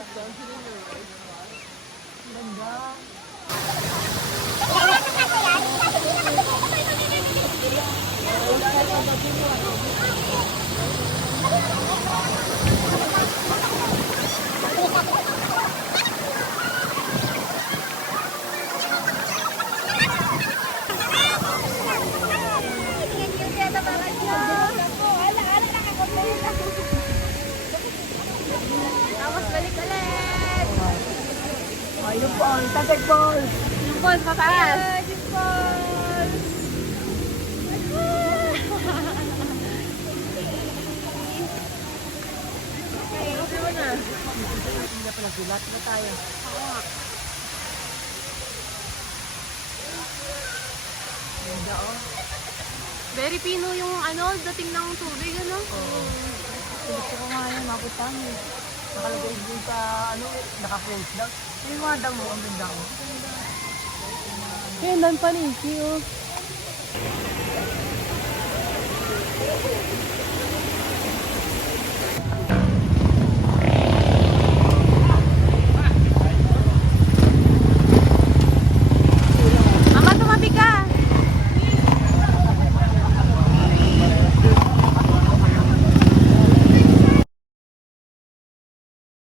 Ganda. Tapos balik ulit. Ayun po, Tagay Falls. Yung falls pataas. Yung falls. Okay, okay mo na. Hindi na pala gulat na tayo. Ganda oh. Very pino yung ano, dating ng tubig, ano? Gusto ko nga yan, mapuntahan eh. Nakalagay din sa ano, naka-close lang. May mga damo, ang ganda oh. Kaya dan paniki, oh.